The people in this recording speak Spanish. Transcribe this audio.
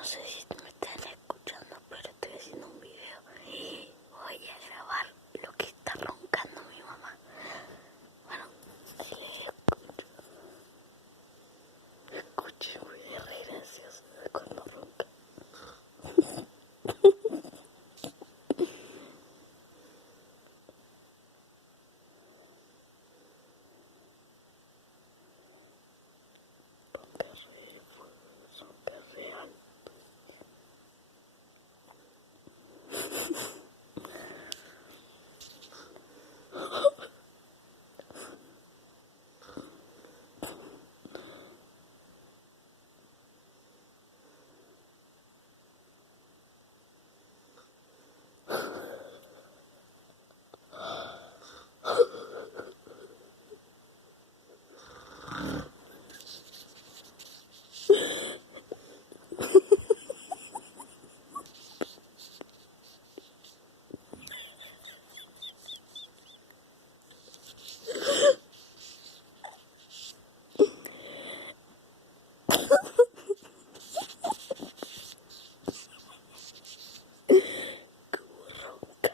No sé si me están escuchando, pero estoy haciendo un video y voy a grabar lo que está roncando mi mamá. Bueno, escuché muy gracioso cuando ronca. Ronca real. Como ronca.